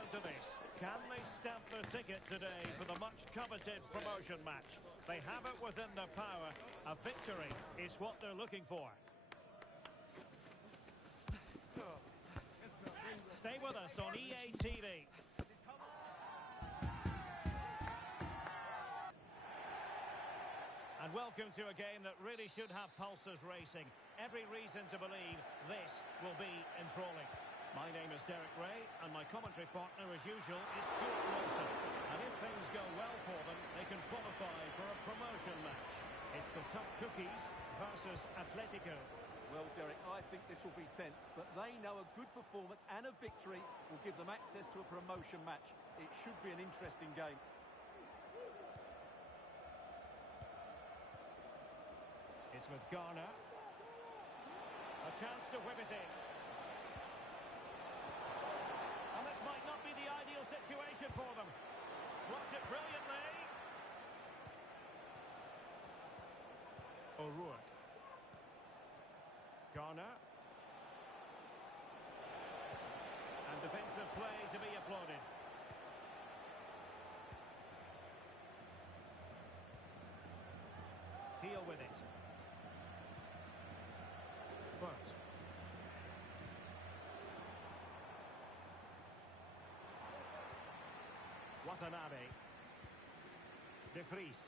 down to this. Can they stamp their ticket today for the much-coveted promotion match? They have it within their power. A victory is what they're looking for. Stay with us on EA TV. And welcome to a game that really should have pulses racing. Every reason to believe this will be enthralling. My name is Derek Ray, and my commentary partner, as usual, is Stuart Wilson. And if things go well for them, they can qualify for a promotion match. It's the tough cookies versus Atletico. Well, Derek, I think this will be tense, but they know a good performance and a victory will give them access to a promotion match. It should be an interesting game. It's with Garner. A chance to whip it in. And this might not be the ideal situation for them. Blocks it brilliantly. O'Rourke. Garner. And defensive play to be applauded. Heel with it. Burt. Watanabe. De Vries.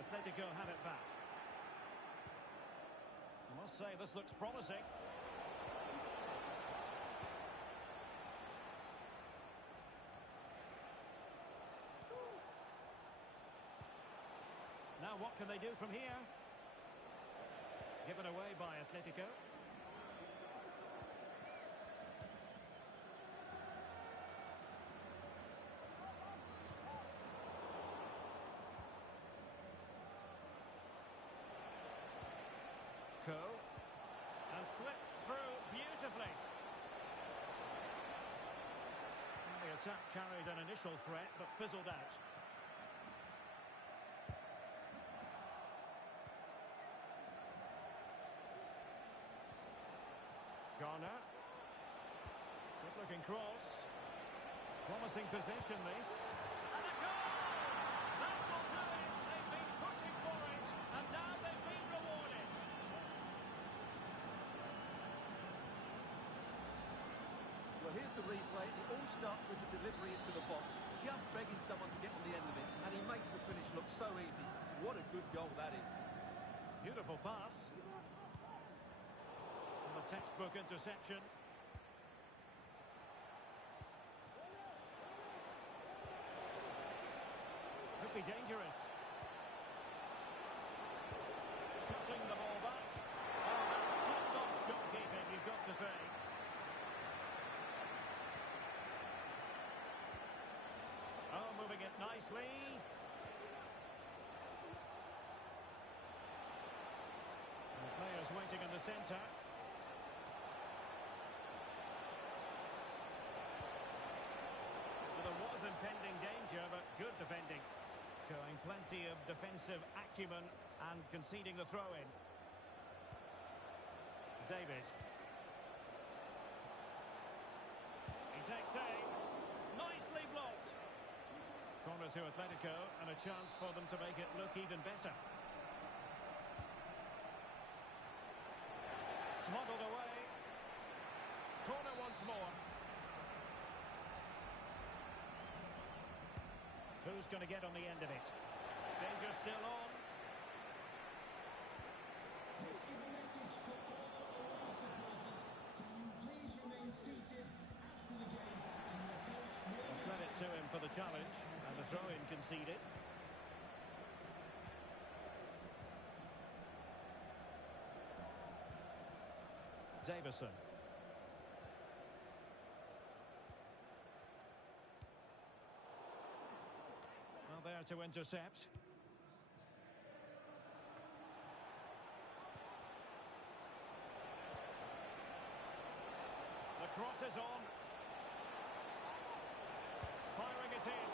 Atletico have it back. I must say, this looks promising. Now what can they do from here? Given away by Atletico. And slipped through beautifully. And the attack carried an initial threat but fizzled out. Garner. Good looking cross. Promising position this. And a goal! That will do it! They've been pushing for it and now they've been rewarded. Well, here's the replay. It all starts with the delivery into the box, just begging someone to get on the end of it, and he makes the finish look so easy. What a good goal that is. Beautiful pass. And the textbook interception. Could be dangerous. Cutting the ball back. Oh, that's top-notch goalkeeping, you've got to say. Oh, moving it nicely. And the players waiting in the centre. Well, there was impending danger, but good defending. Showing plenty of defensive acumen and conceding the throw-in. David. He takes aim. Nicely blocked. Corner to Atletico, and a chance for them to make it look even better. Smuggled away. Corner once more. Who's going to get on the end of it? Danger still on. This is a message for all away supporters. Can you please remain seated after the game? And the coach will... Credit to him for the challenge, and the throw-in conceded. Davison. Well, there to intercept. The cross is on. Firing it in.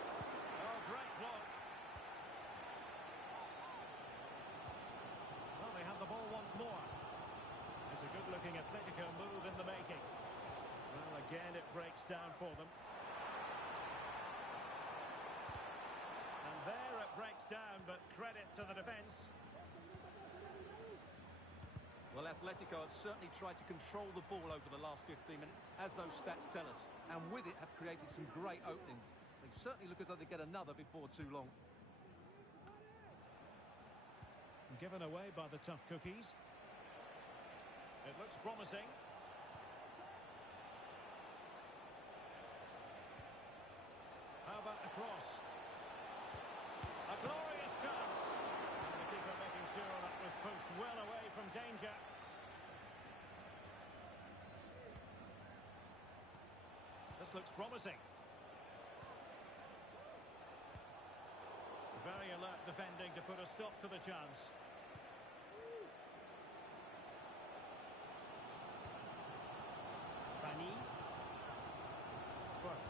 Oh, great block. Well, they have the ball once more. It's a good-looking Atletico move in the making. Well, again, it breaks down for them. down, but credit to the defence. Well, Atletico have certainly tried to control the ball over the last 15 minutes, as those stats tell us. And with it, have created some great openings. They certainly look as though they get another before too long. Given away by the tough cookies. It looks promising. How about the cross? A glorious chance. And the keeper making sure that was pushed well away from danger. This looks promising. Very alert defending to put a stop to the chance. Fanny. Burt.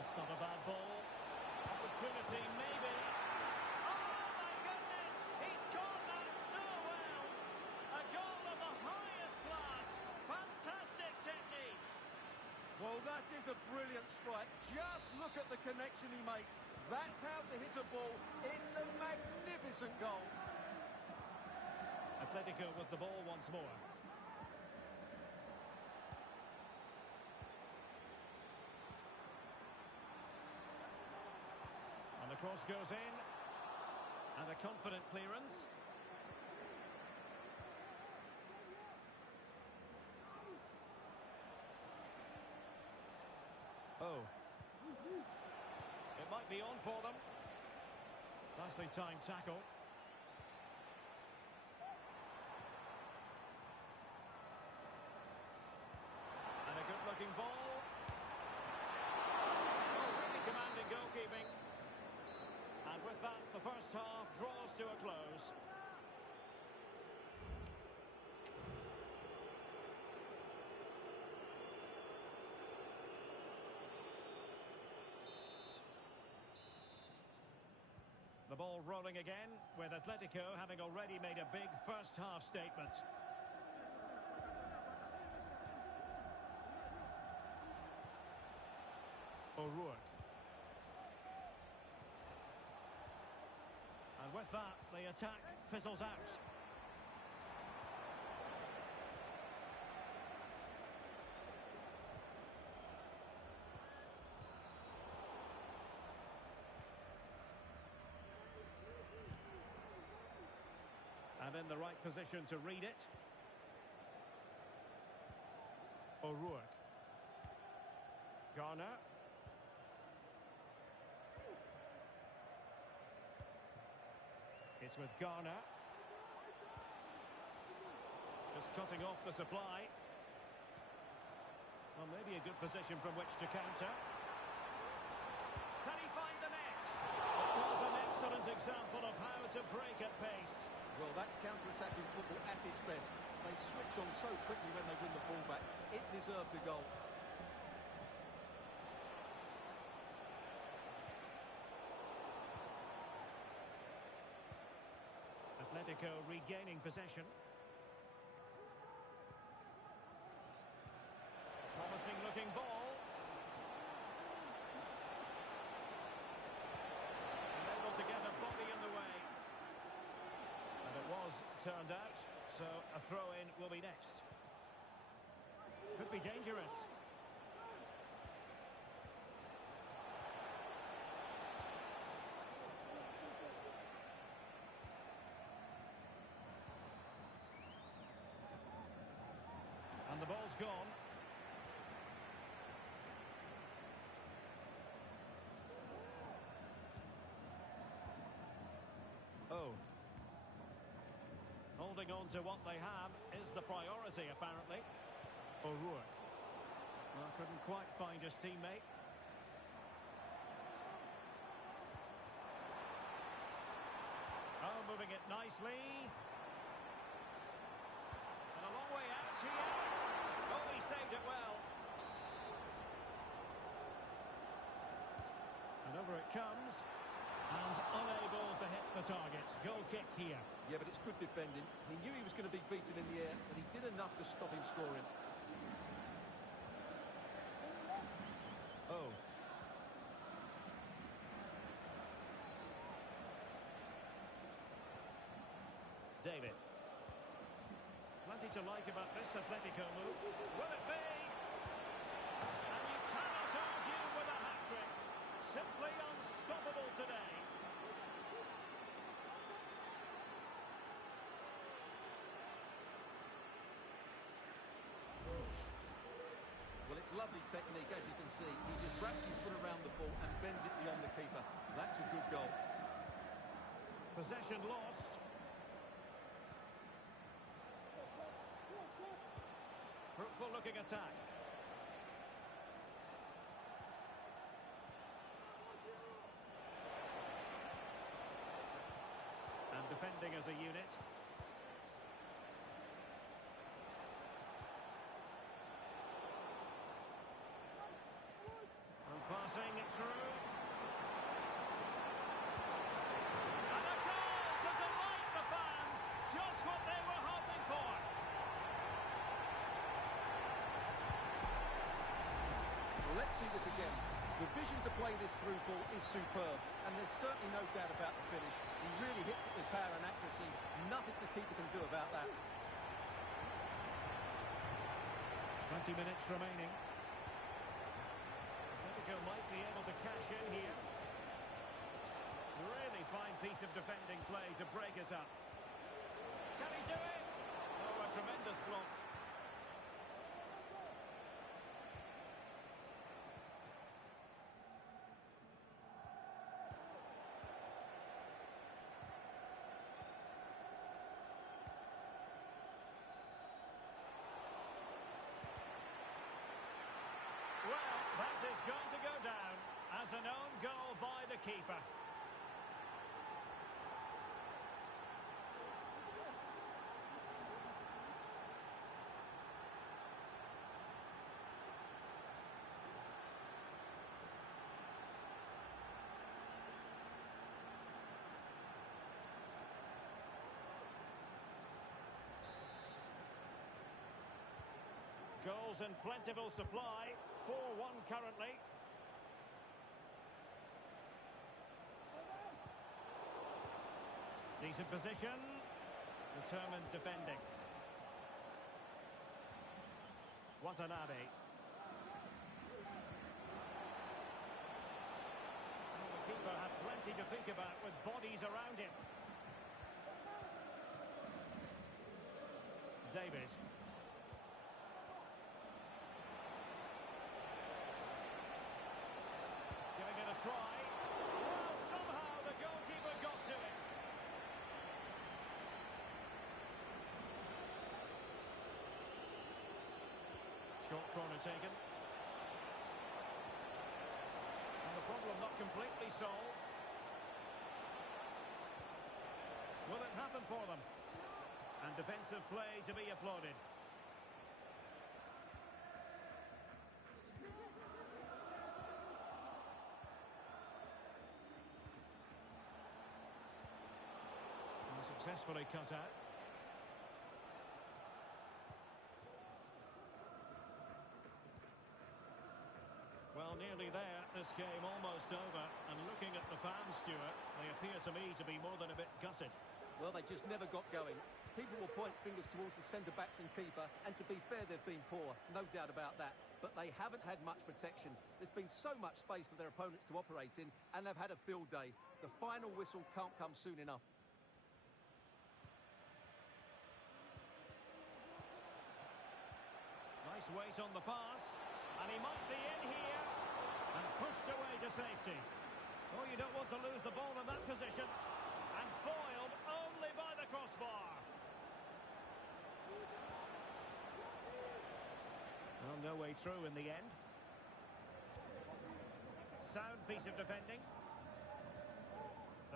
That's not a bad ball. Opportunity, maybe. Oh, my goodness! He's caught that so well! A goal of the highest class. Fantastic technique. Well, that is a brilliant strike. Just look at the connection he makes. That's how to hit a ball. It's a magnificent goal. Atletico with the ball once more. And the cross goes in. And a confident clearance. Oh. It might be on for them. Nicely timed tackle. And a good-looking ball. Oh, really commanding goalkeeping. And with that, the first half draws to a close. The ball rolling again, with Atletico having already made a big first-half statement. O'Rourke. And with that, the attack fizzles out. And in the right position to read it. O'Rourke. Garner. It's with Garner. Just cutting off the supply. Well, maybe a good position from which to counter. Can he find the net? That was an excellent example of how to break at pace. Well, that's counter-attacking football at its best. They switch on so quickly when they win the ball back. It deserved a goal. Atletico regaining possession. Promising looking ball. Unable to get a body in the way. And it was turned out, so a throw-in will be next. Could be dangerous. And the ball's gone. Oh. Holding on to what they have is the priority, apparently. O'Rourke. Well, couldn't quite find his teammate. Oh, moving it nicely. And a long way out here. Oh, he saved it well. And over it comes. And unable to hit the target. Goal kick here. Yeah, but it's good defending. He knew he was going to be beaten in the air, but he did enough to stop him scoring. Oh. David. Plenty to like about this Atletico move. Will it be? And you cannot argue with a hat-trick. Simply unstoppable today. Well, it's lovely technique, as you can see. He just wraps his foot around the ball and bends it beyond the keeper. That's a good goal. Possession lost. Fruitful looking attack. And defending as a unit. And passing it through. And a goal to delight the fans. Just what they were hoping for. Well, let's see this again. The vision to play this through ball is superb, and there's certainly no doubt about the finish. He really hits it with power and accuracy. Nothing the keeper can do about that. 20 minutes remaining. Atletico might be able to cash in here. Really fine piece of defending play to break us up. Can he do it? Oh, a tremendous block. Well, that is going to go down as an own goal by the keeper. Goals in plentiful supply, 4-1 currently. Decent position, determined defending. Watanabe. Well, the keeper had plenty to think about with bodies around him. David. Giving it a try. Well, somehow the goalkeeper got to it. Short corner taken. And the problem not completely solved. Will it happen for them? And defensive play to be applauded. Successfully cut out. Well, nearly there. This game almost over. And looking at the fans, Stuart, they appear to me to be more than a bit gutted. Well, they just never got going. People will point fingers towards the centre-backs and keeper, and to be fair, they've been poor, no doubt about that. But they haven't had much protection. There's been so much space for their opponents to operate in, and they've had a field day. The final whistle can't come soon enough. Nice weight on the pass, and he might be in here, and pushed away to safety. Oh, you don't want to lose the ball in that position, and foiled only by the crossbar. Well, no way through in the end. Sound piece of defending.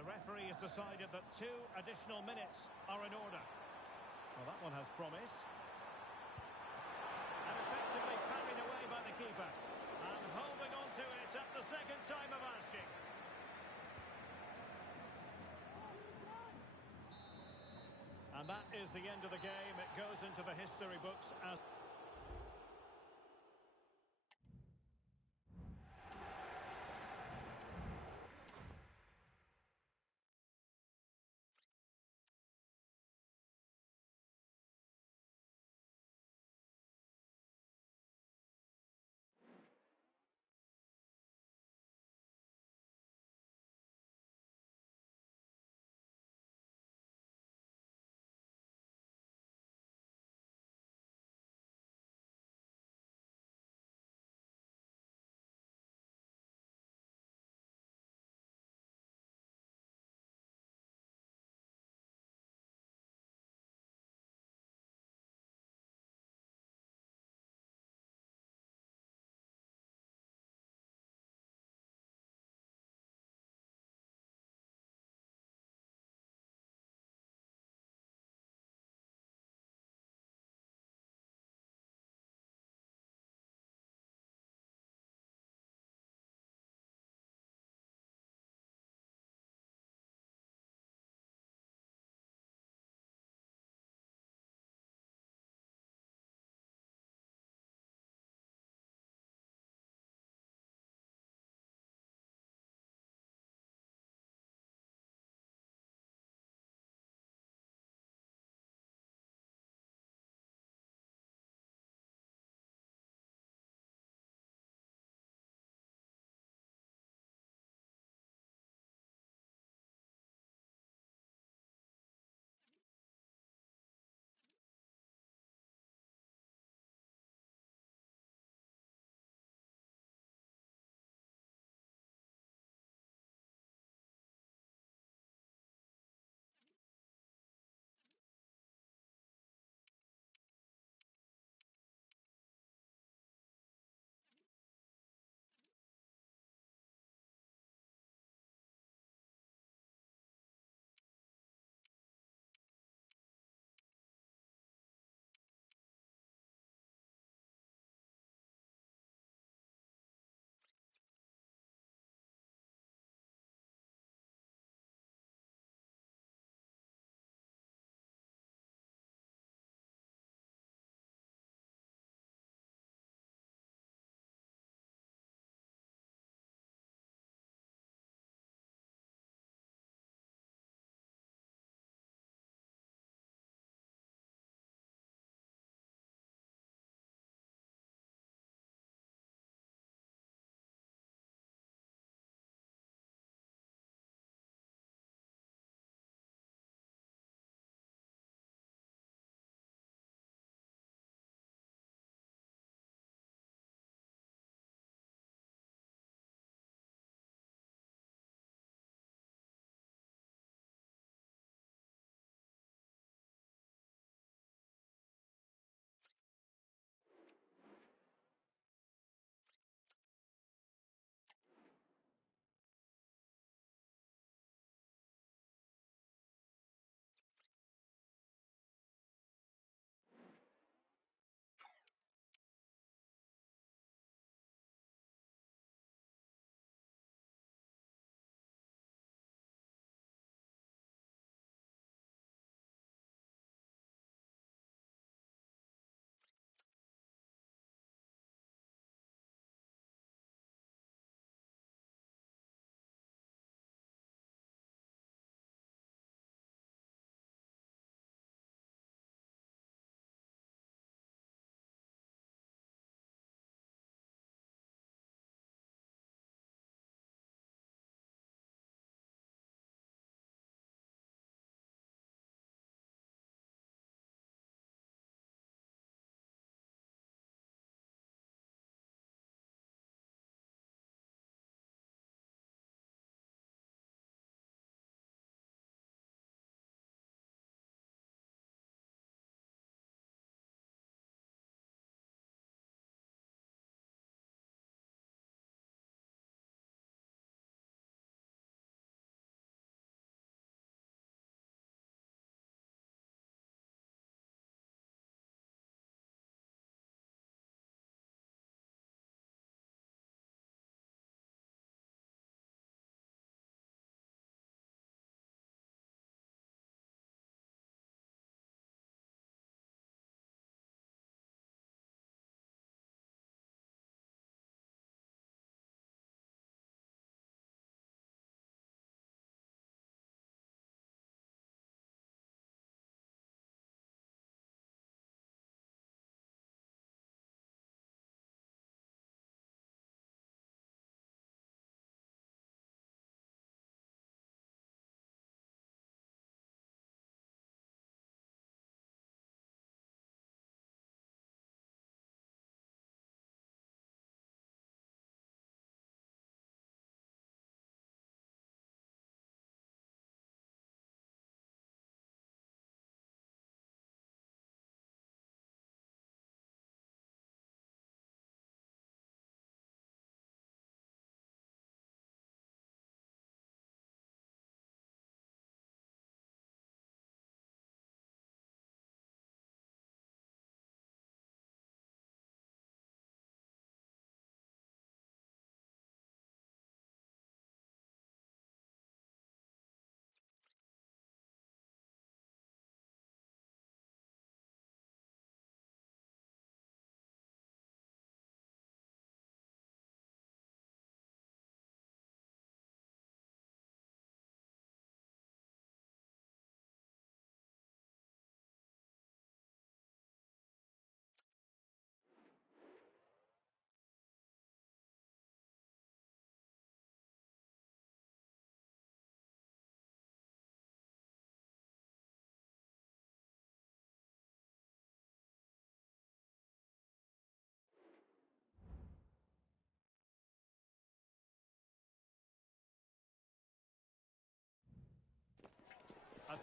The referee has decided that 2 additional minutes are in order. Well, that one has promise. And effectively parried away by the keeper. And holding on to it at the second time of asking. And that is the end of the game. It goes into the history books as...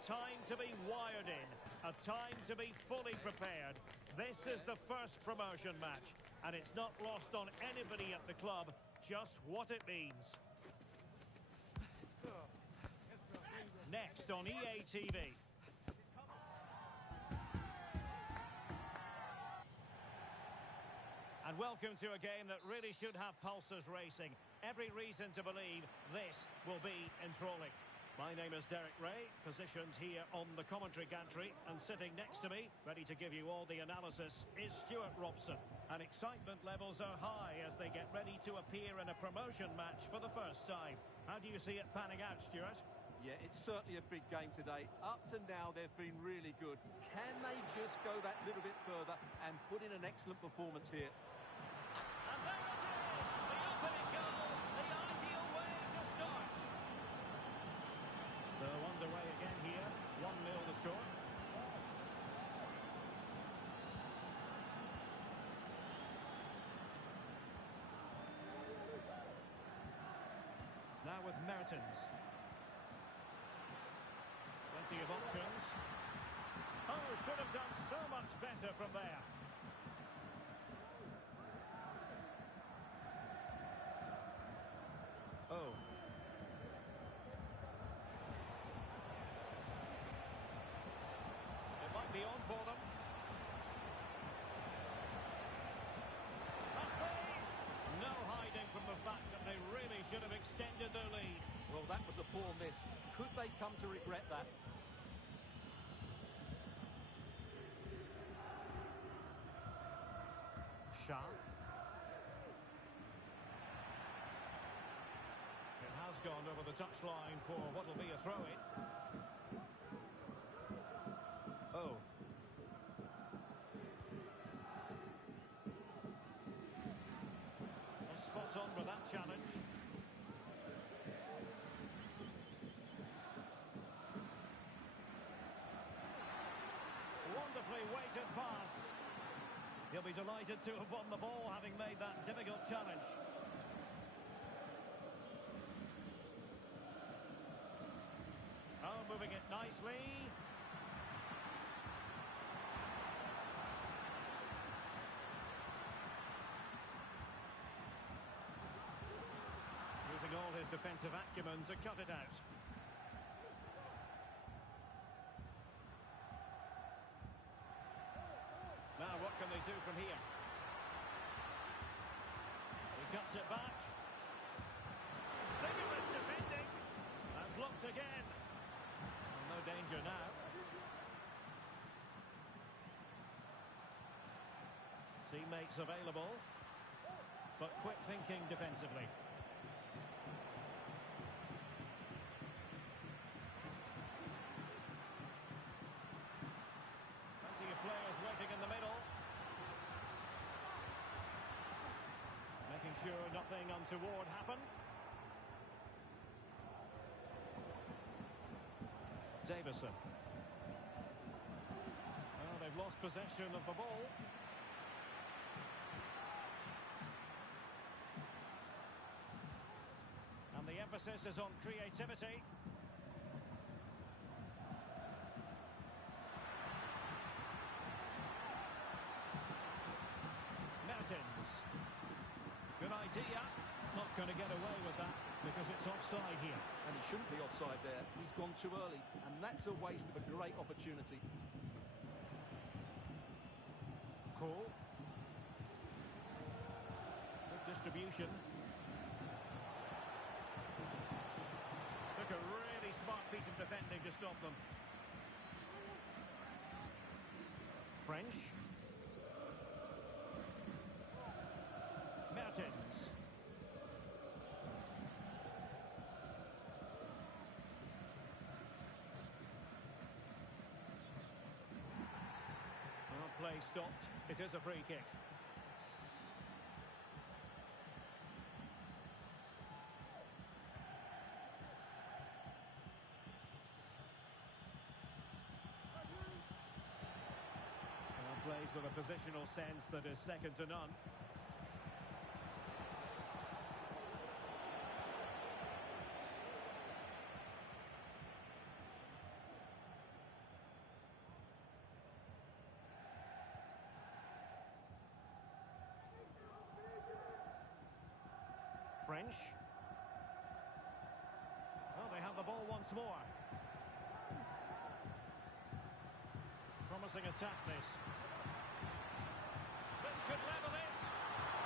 time to be wired in, a time to be fully prepared. This is the first promotion match, and it's not lost on anybody at the club just what it means. Next on EA TV. And welcome to a game that really should have pulses racing. Every reason to believe this will be enthralling. My name is Derek Ray, positioned here on the commentary gantry, and sitting next to me, ready to give you all the analysis, is Stuart Robson. And excitement levels are high as they get ready to appear in a promotion match for the first time. How do you see it panning out, Stuart? Yeah, it's certainly a big game today. Up to now, they've been really good. Can they just go that little bit further and put in an excellent performance here? And there it is, the opening goal, the ideal way to start. So underway again here, 1-0 the score. Now with Mertens. Plenty of options. Oh, should have done so much better from there. Oh. It might be on for them. Must be. No hiding from the fact that they really should have extended their lead. Well, that was a poor miss. Could they come to regret that? Shah. It has gone over the touchline for what will be a throw-in. Oh. Well, spot on with that challenge. Wonderfully weighted pass. He'll be delighted to have won the ball, having made that difficult challenge. Oh, moving it nicely. Using all his defensive acumen to cut it out. Now, what can they do from here? He cuts it back. Vigorous defending. And blocked again. Well, no danger now. Teammates available. But quick thinking defensively. Plenty of players waiting in the middle. Making sure nothing untoward happened. Davison. Well, they've lost possession of the ball. And the emphasis is on creativity. Mertens. Good idea. Not going to get away with that because it's offside here. And he shouldn't be offside there. He's gone too early, and that's a waste of a great opportunity. Cool. Good distribution. Took a really smart piece of defending to stop them. French. Mertens. Well, play stopped. It is a free kick. Well, plays with a positional sense that is second to none. French. Well, they have the ball once more. Promising attack, this. This could level it.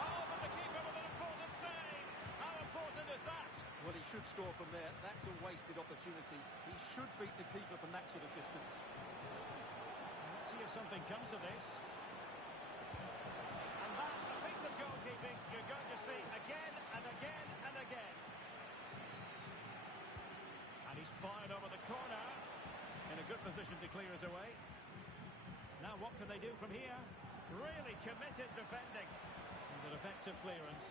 Oh, but the keeper with an important save. How important is that? Well, he should score from there. That's a wasted opportunity. He should beat the keeper from that sort of distance. Let's see if something comes of this. And that, a piece of goalkeeping you're going to see again and again and again. And he's fired over the corner. In a good position to clear it away. Now what can they do from here? Really committed defending. And an effective clearance.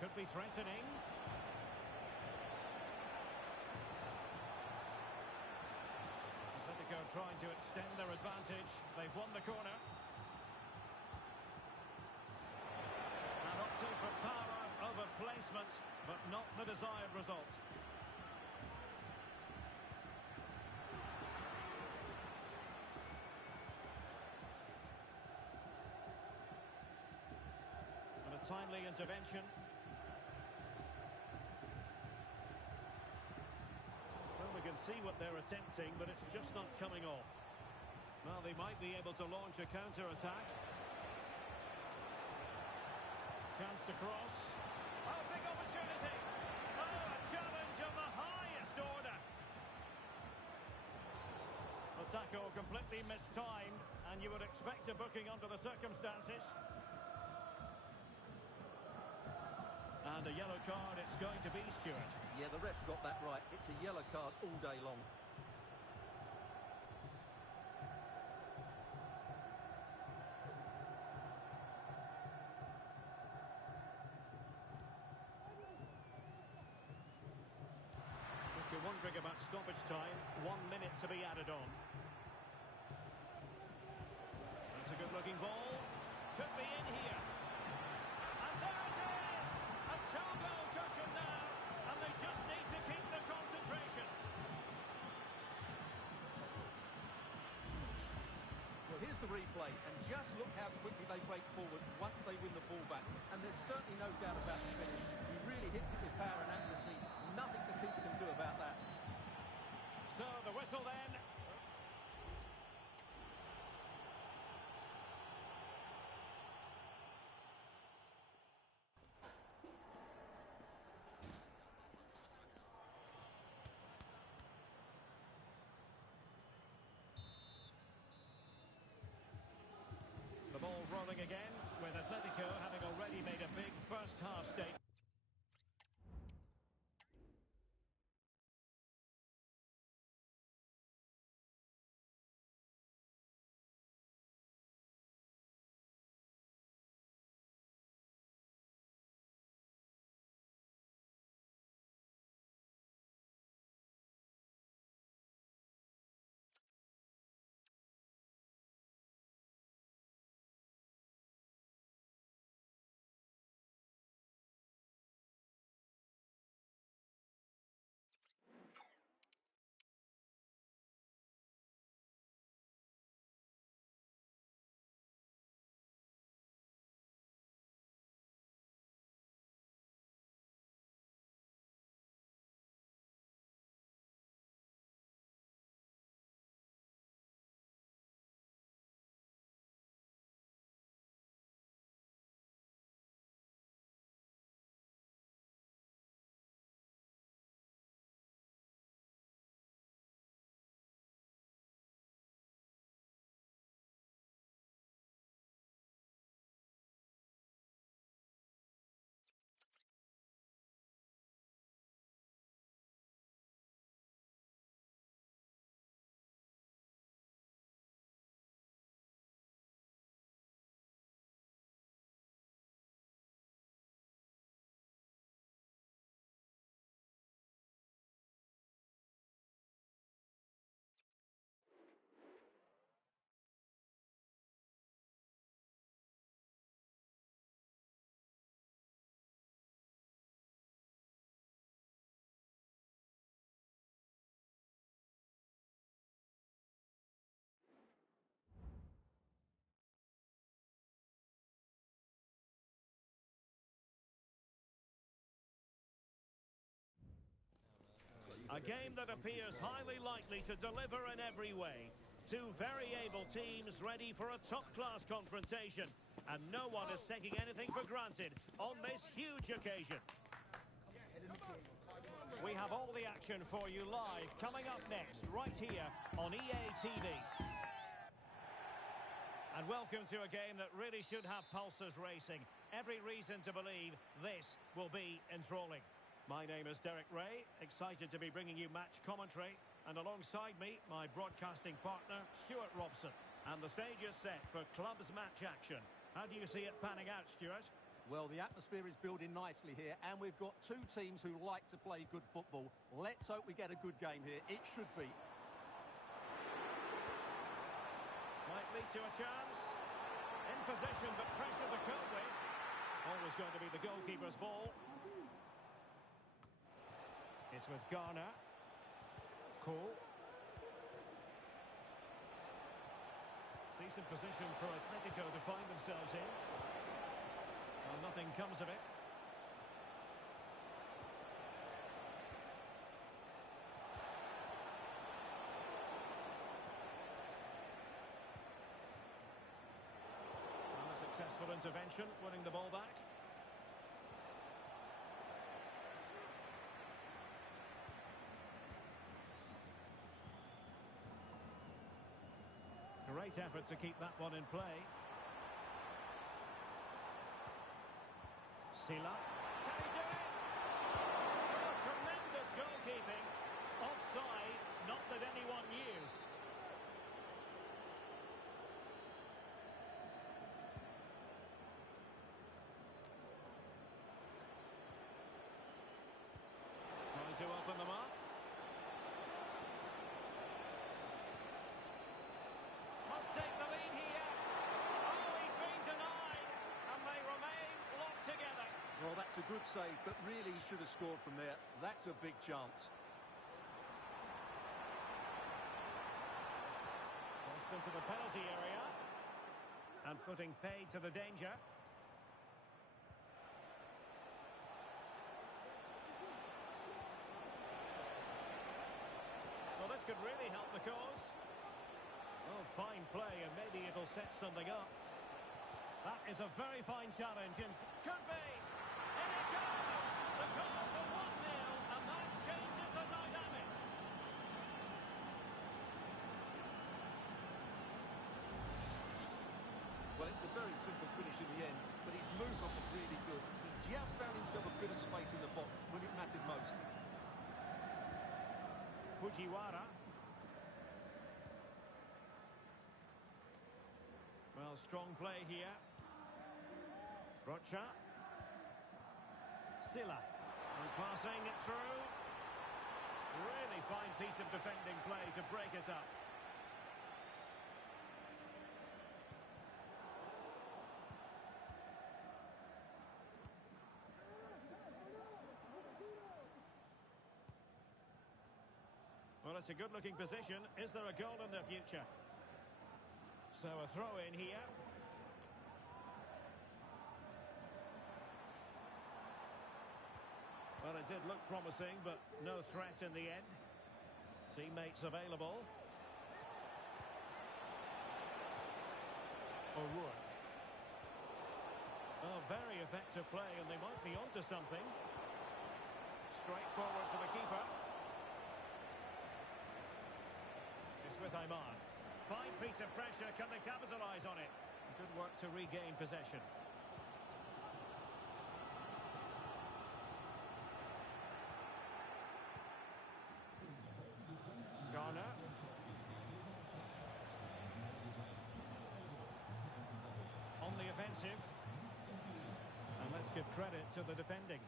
Could be threatening. Atletico trying to extend their advantage. They've won the corner. And opting for power over placement, but not the desired result. And a timely intervention. Well, we can see what they're attempting, but it's just not coming off. Well, they might be able to launch a counter-attack. Chance to cross. Oh, big opportunity. Oh, a challenge of the highest order. Attacker completely mistimed, and you would expect a booking under the circumstances. And a yellow card it's going to be, Stuart. Yeah, the ref's got that right. It's a yellow card all day long. If you're wondering about stoppage time, 1 minute to be added on. That's a good-looking ball. Could be in here. And there it is! A two-goal cushion now, and they just need to keep the concentration. Well, here's the replay, and just look how quickly they break forward once they win the ball back. And there's certainly no doubt about the finish. He really hits it with power and accuracy. Nothing the keeper can do about that. So the whistle then. The ball rolling again, with Atletico having already made a big first half statement. A game that appears highly likely to deliver in every way. Two very able teams ready for a top-class confrontation. And no one is taking anything for granted on this huge occasion. We have all the action for you live coming up next, right here on EA TV. And welcome to a game that really should have pulses racing. Every reason to believe this will be enthralling. My name is Derek Ray, excited to be bringing you match commentary. And alongside me, my broadcasting partner, Stuart Robson. And the stage is set for clubs match action. How do you see it panning out, Stuart? Well, the atmosphere is building nicely here, and we've got two teams who like to play good football. Let's hope we get a good game here. It should be. Might lead to a chance. In possession, but pressure to cope with. Always going to be the goalkeeper's ball. It's with Garner. Cole. Decent position for Atletico to find themselves in. Well, nothing comes of it. And a successful intervention, winning the ball back. Great effort to keep that one in play. Sila. Can he do it? Oh, tremendous goalkeeping. Offside, not that anyone knew. Trying to open them up. Must take the lead here. Oh, he's been denied. And they remain locked together. Well, that's a good save, but really he should have scored from there. That's a big chance. Crossed into the penalty area. And putting paid to the danger. Well, this could really help the cause. Oh, fine play, and maybe it'll set something up. That is a very fine challenge, and could be. And it goes! The goal for 1-0, and that changes the dynamic. Well, it's a very simple finish in the end, but his movement was really good. He just found himself a bit of space in the box when it mattered most. Fujiwara. Well, strong play here. Rocha. Sila. And passing it through. Really fine piece of defending play to break it up. Well, it's a good-looking position. Is there a goal in the future? So a throw in here. Well, it did look promising, but no threat in the end. Teammates available. O'Rourke. Oh, very effective play, and they might be onto something. Straight forward for the keeper. It's with Ayman. Fine piece of pressure. Can they capitalise on it? Good work to regain possession. Garner. On the offensive. And let's give credit to the defending.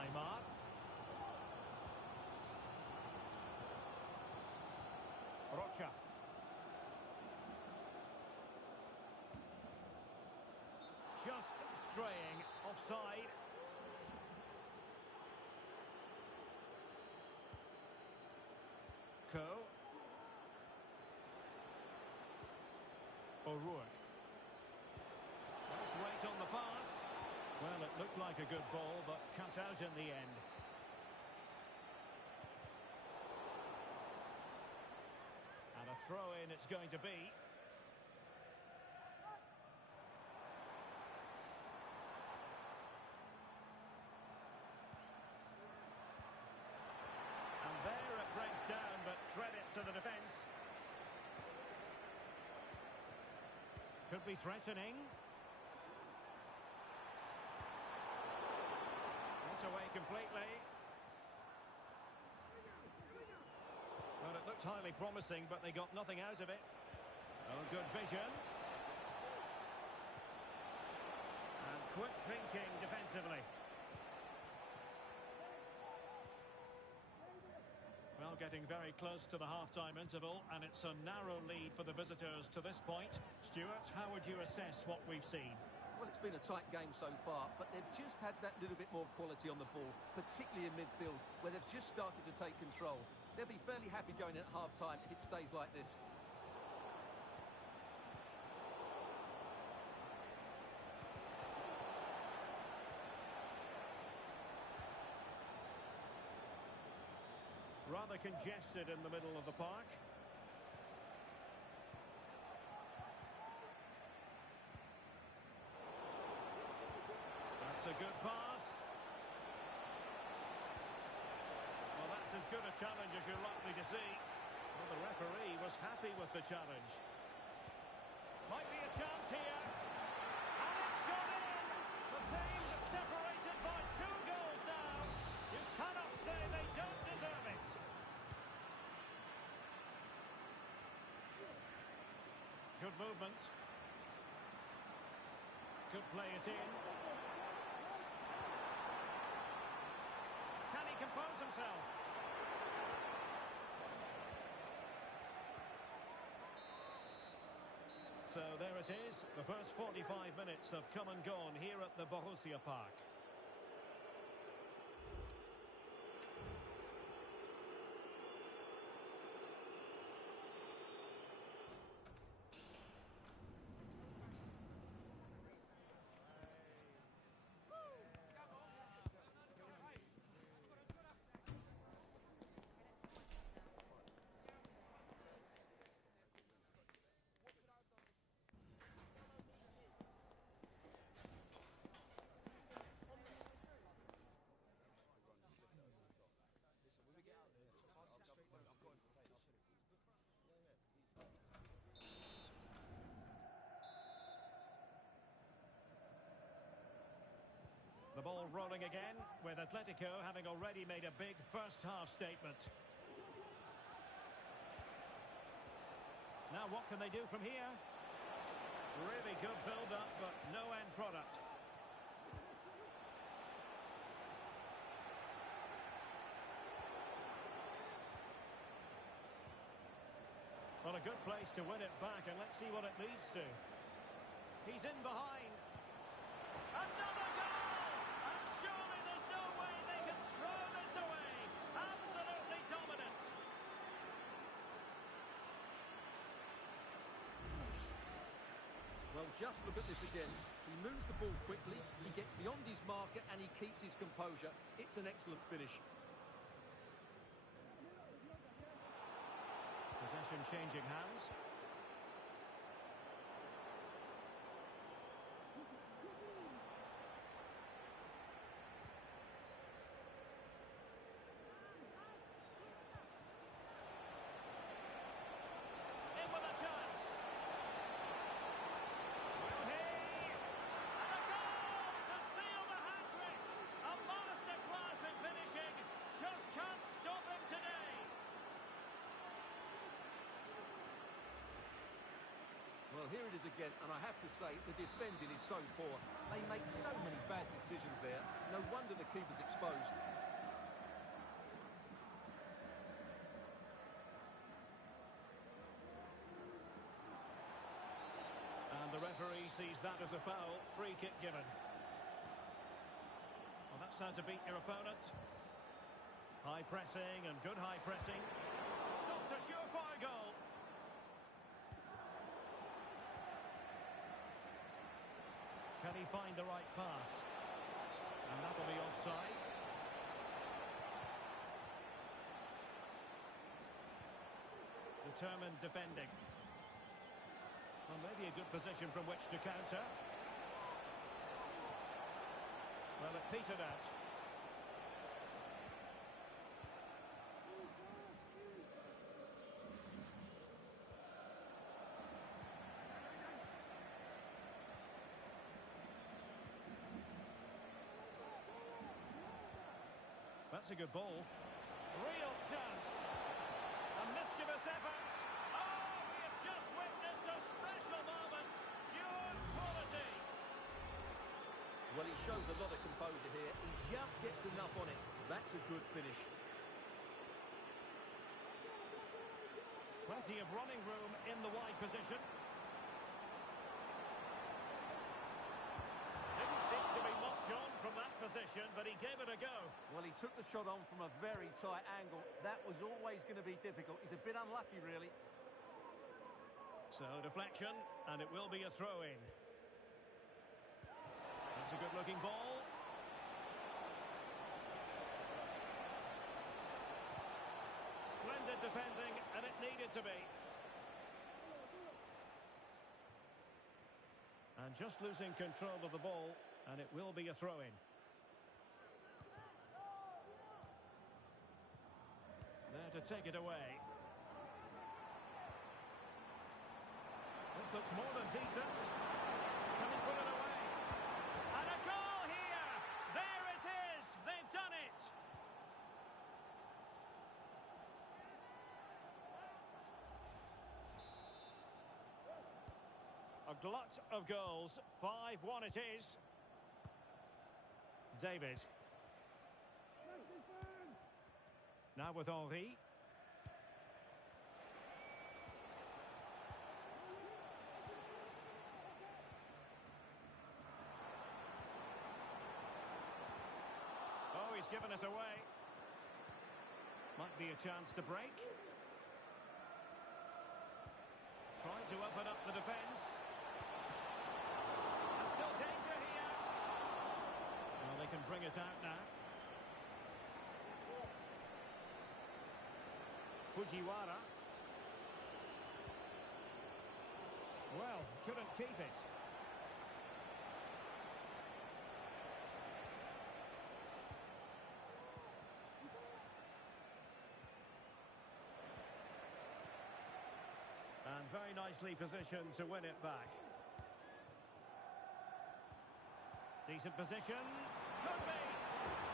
Aymar. Rocha. Just straying offside. Coe. O'Rourke. Nice weight on the pass. Looked like a good ball, but cut out in the end. And a throw-in it's going to be. And there it breaks down, but credit to the defence. Could be threatening. Away completely. Well, it looked highly promising, but they got nothing out of it. Oh, good vision. And quick thinking defensively. Well, getting very close to the half-time interval, and it's a narrow lead for the visitors to this point. Stuart, how would you assess what we've seen? Well, it's been a tight game so far, but they've just had that little bit more quality on the ball, particularly in midfield, where they've just started to take control. They'll be fairly happy going in at half-time if it stays like this. Rather congested in the middle of the park. A good pass. Well, that's as good a challenge as you're likely to see. Well, the referee was happy with the challenge. Might be a chance here. And it's gone in! The team separated by 2 goals now. You cannot say they don't deserve it. Good movement. Could play it in. Compose himself. So there it is. The first 45 minutes have come and gone here at the Borussia Park. The ball rolling again, with Atletico having already made a big first-half statement. Now what can they do from here? Really good build-up, but no end product. Well, a good place to win it back, and let's see what it leads to. He's in behind. Another goal! And surely there's no way they can throw this away. Absolutely dominant. Well, just look at this again. He moves the ball quickly, he gets beyond his marker, and he keeps his composure. It's an excellent finish. Possession changing hands. Well, here it is again, and I have to say, the defending is so poor. They make so many bad decisions there. No wonder the keeper's exposed. And the referee sees that as a foul. Free kick given. Well, that's how to beat your opponent. High pressing and good high pressing. Not a surefire goal. Can he find the right pass? And that'll be offside. Determined defending. Well, maybe a good position from which to counter. Well, it petered out. That's a good ball. Real chance. A mischievous effort. Oh, we have just witnessed a special moment. Pure quality. Well, he shows a lot of composure here. He just gets enough on it. That's a good finish. Plenty of running room in the wide position. Didn't seem to be much on from that position, but he gave it a go. Well, he took the shot on from a very tight angle. That was always going to be difficult. He's a bit unlucky, really. So, deflection, and it will be a throw-in. That's a good-looking ball. Splendid defending, and it needed to be. And just losing control of the ball, and it will be a throw-in. There to take it away. This looks more than decent. Can he put it away? And a goal here! There it is! They've done it! A glut of goals. 5-1 it is. David. Now with Henry. Oh, he's given us away. Might be a chance to break. Trying to open up the defence. There's still danger here. Well, they can bring it out now. Fujiwara. Well, couldn't keep it. And very nicely positioned to win it back. Decent position. Could be.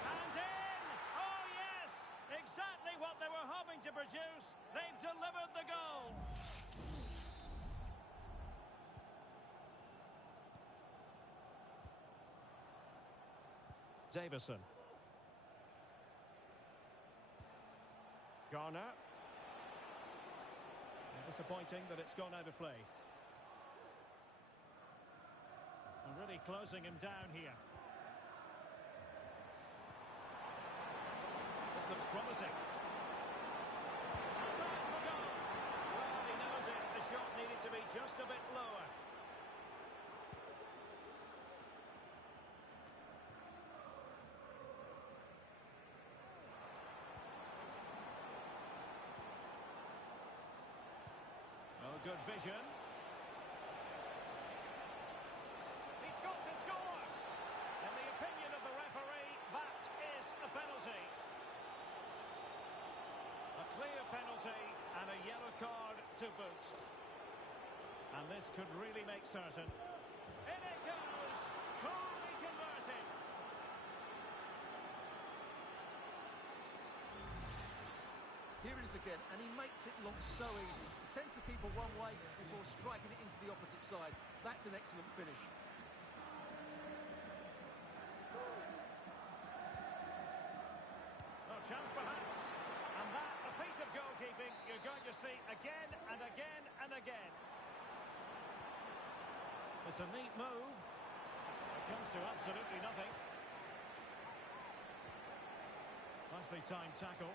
And in! Oh, yes! Exactly what they were hoping to produce. They've delivered the goal. Davison. Garner. Disappointing that it's gone out of play. And really closing him down here. This looks promising. Tries for goal. Well, he knows it. The shot needed to be just a bit lower. Oh, good vision. He's got to score. In the opinion of the referee, that is a penalty. A clear penalty and a yellow card to boot. And this could really make certain. In it goes. Coolly converted. Here it is again, and he makes it look so easy. He sends the keeper one way before striking it into the opposite side. That's an excellent finish. No chance perhaps. And that, a piece of goalkeeping you're going to see again and again and again. It's a neat move. It comes to absolutely nothing. Nicely timed tackle.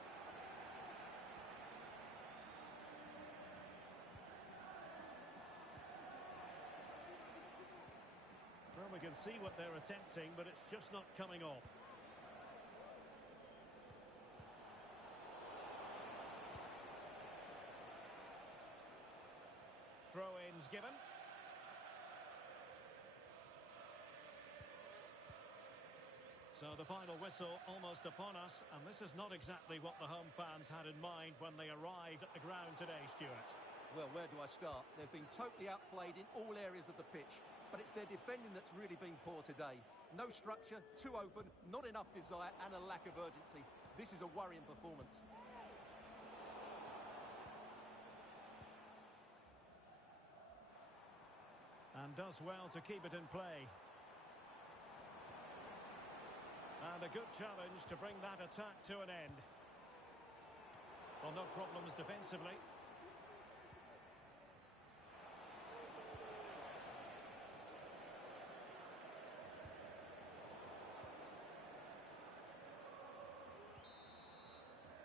Well, we can can see what they're attempting, but it's just not coming off. Throw-ins given. So the final whistle almost upon us, and this is not exactly what the home fans had in mind when they arrived at the ground today, Stuart. Well, where do I start? They've been totally outplayed in all areas of the pitch, but it's their defending that's really been poor today. No structure, too open, not enough desire, and a lack of urgency. This is a worrying performance. And does well to keep it in play. And a good challenge to bring that attack to an end. Well, no problems defensively.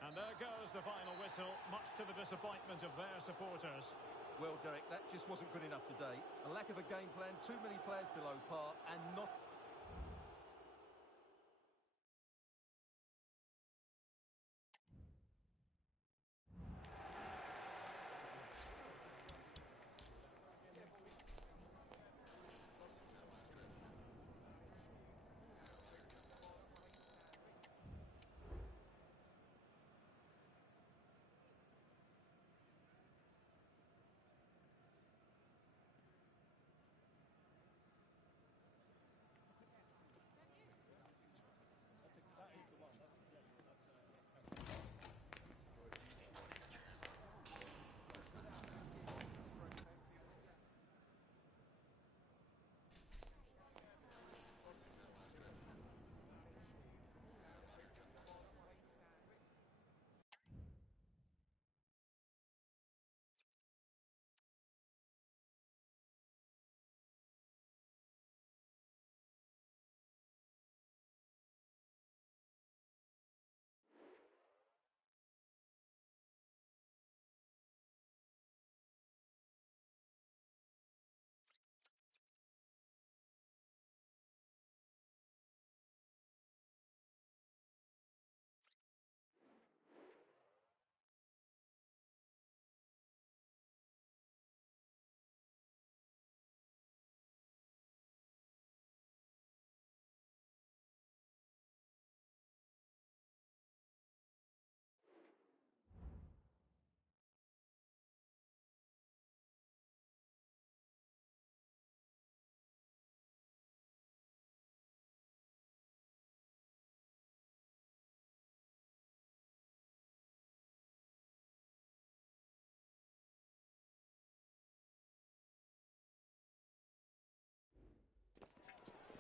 And there goes the final whistle, much to the disappointment of their supporters. Well, Derek, that just wasn't good enough today. A lack of a game plan, too many players below par, and not...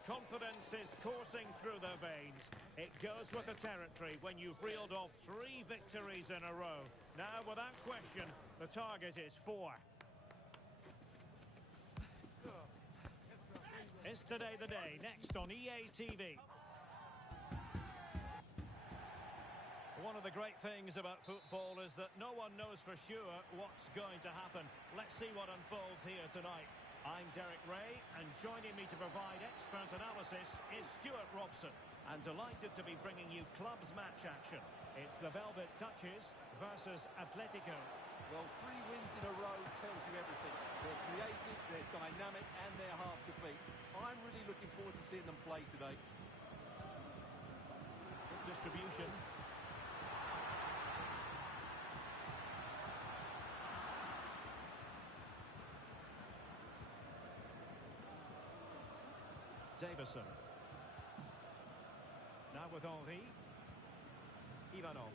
Confidence is coursing through their veins. It goes with the territory when you've reeled off 3 victories in a row. Now, without question, the target is 4. Is today the day? Next on EA TV. One of the great things about football is that no one knows for sure what's going to happen. Let's see what unfolds here tonight. I'm Derek Ray, and joining me to provide expert analysis is Stuart Robson. And delighted to be bringing you clubs match action. It's the Velvet Touches versus Atletico. Well, 3 wins in a row tells you everything. They're creative, they're dynamic, and they're hard to beat. I'm really looking forward to seeing them play today. Good distribution. Davison. Now with Henry. Ivanov.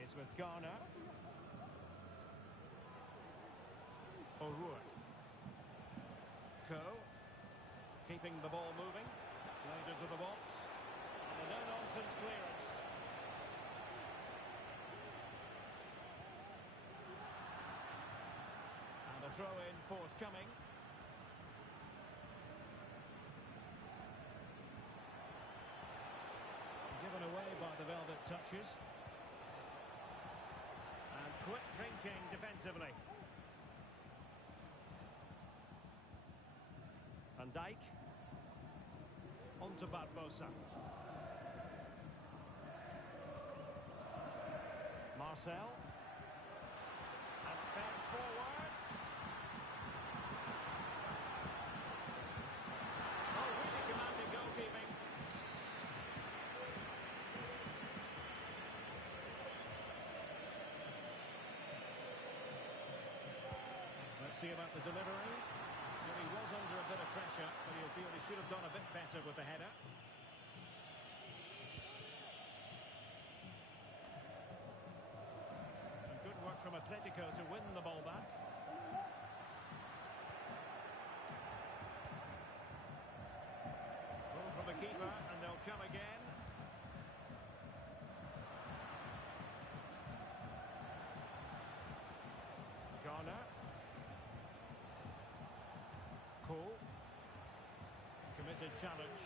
It's with Garner. O'Rourke. Coe. Keeping the ball moving. Played into the box. And a no-nonsense clearance. And a throw-in forthcoming. Given away by the Velvet Touches. And quick thinking defensively. Van Dijk. On to Barbosa. Marcel. And fed forwards. Oh, really commanding goalkeeping. Let's see about the delivery. Well, he was under a bit of pressure, but you'll feel he should have done a bit better with the header. And good work from Atletico to win the ball back. Ball from the keeper, and they'll come again. Garner. Cole. Committed challenge.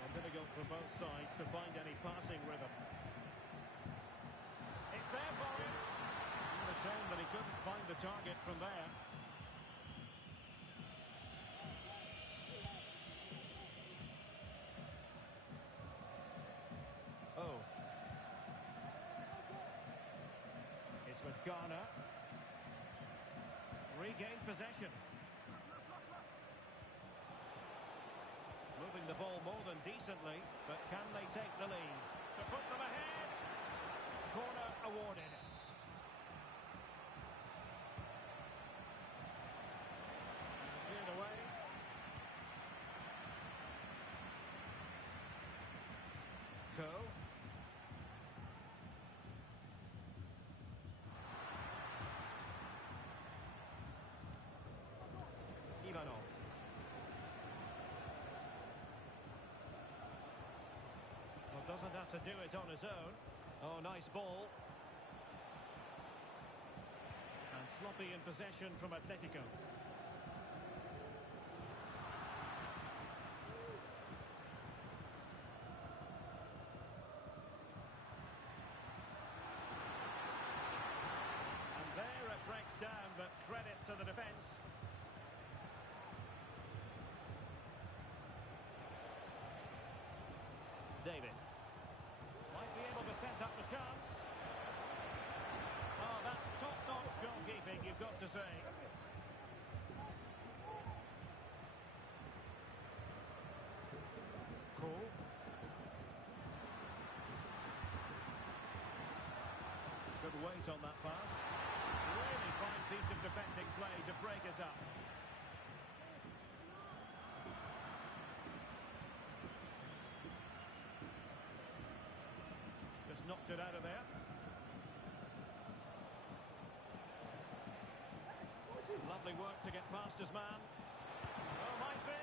Well, difficult for both sides to find any passing rhythm. It's there for him. And a shame that he couldn't find the target from there. Oh. It's with Garner. Regained possession. Moving the ball more than decently, but can they take the lead? To put them ahead. Corner awarded. Cleared away. Coe. Ivanov. Well, doesn't have to do it on his own. Oh, nice ball. And sloppy in possession from Atletico. And there it breaks down, but credit to the defence. David. Might be able to set up the chance. Oh, that's top-notch goalkeeping, you've got to say. Cool. Good weight on that pass. Really fine piece of defending play to break us up. Knocked it out of there. Lovely work to get past his man. Oh, might be.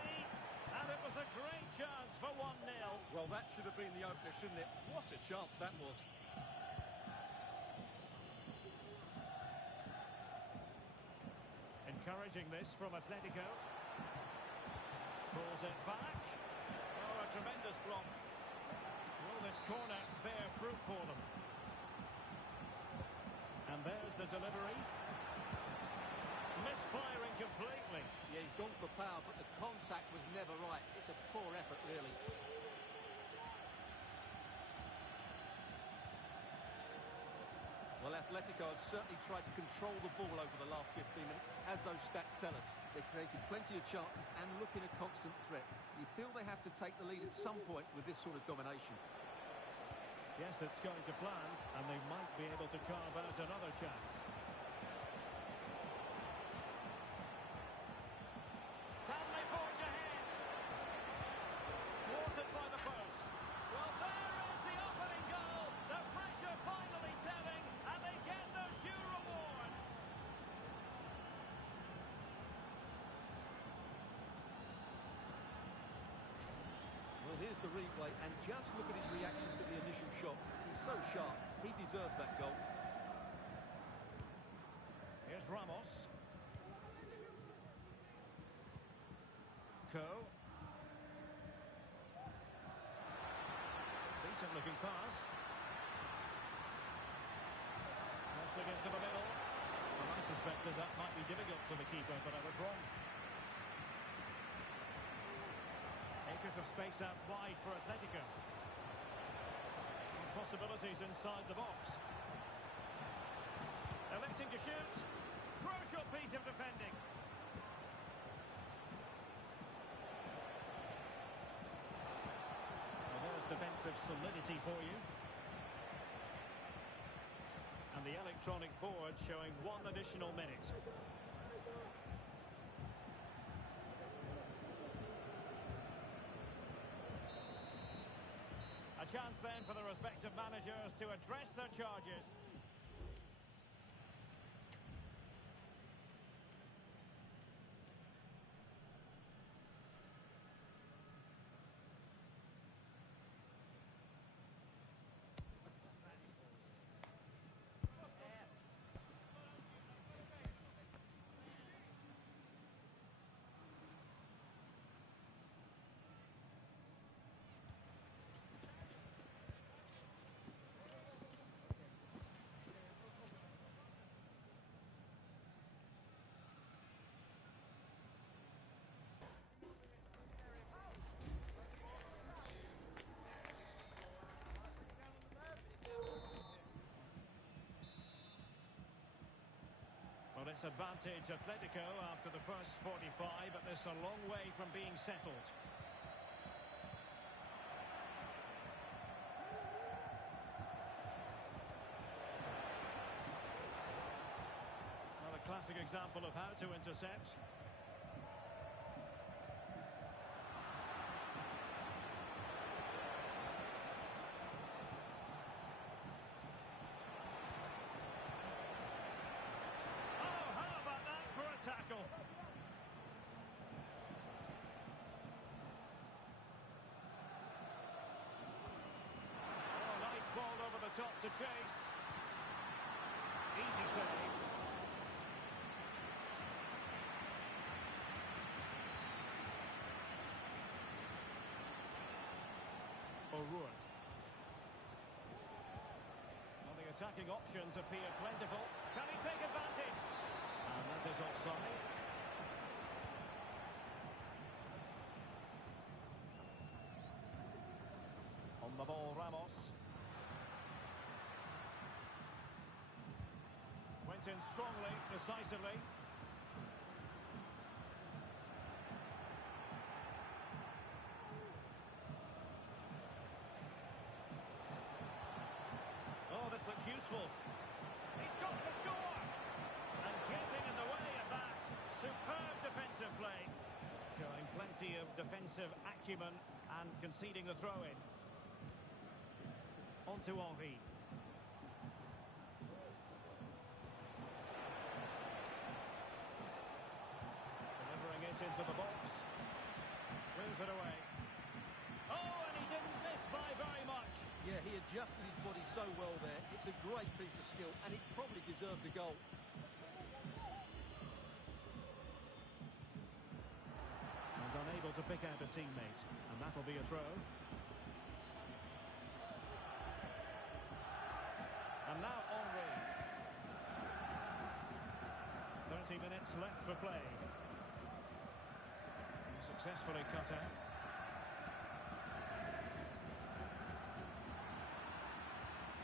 And it was a great chance for 1-0. Well, that should have been the opener, shouldn't it? What a chance that was. Encouraging this from Atletico. Pulls it back. Oh, a tremendous block. Will this corner bear fruit for them? And there's the delivery. Misfiring completely. Yeah, he's gone for power, but the contact was never right. It's a poor effort, really. Well, Atletico have certainly tried to control the ball over the last 15 minutes, as those stats tell us. They've created plenty of chances and looking a constant threat. You feel they have to take the lead at some point with this sort of domination. Yes, it's going to plan, and they might be able to carve out another chance. Can they forge ahead? Thwarted by the post. Well, there is the opening goal. The pressure finally telling, and they get their due reward. Well, here's the replay, and just look at his reaction to the initial shot. He's so sharp. He deserves that goal. Here's Ramos. Coe. Decent looking pass. into the middle. Well, I suspected that might be difficult for the keeper, but I was wrong. Acres of space out wide for Atletico. And possibilities inside the box. Electing to shoot. Crucial piece of defending. Well, there's defensive solidity for you. And the electronic board showing 1 additional minute. A chance then for the respective managers to address their charges. Well, it's advantage Atletico after the first 45, but this a long way from being settled. Well, a classic example of how to intercept. Tackle. Oh, nice ball over the top to chase. Easy save. O'Rourke. Well, the attacking options appear plentiful. Can he take advantage? And that is offside. On the ball, Ramos. Went in strongly, decisively. Oh, this looks useful. He's got to score! And getting in the way of that. Superb defensive play. Showing plenty of defensive acumen and conceding the throw-in. On to Henry. Delivering it into the box. Moves it away. Oh, and he didn't miss by very much. Yeah, he adjusted his body so well there. It's a great piece of skill, and it probably deserved a goal. And unable to pick out a teammate. And that'll be a throw. And now Henry. 30 minutes left for play. Successfully cut out.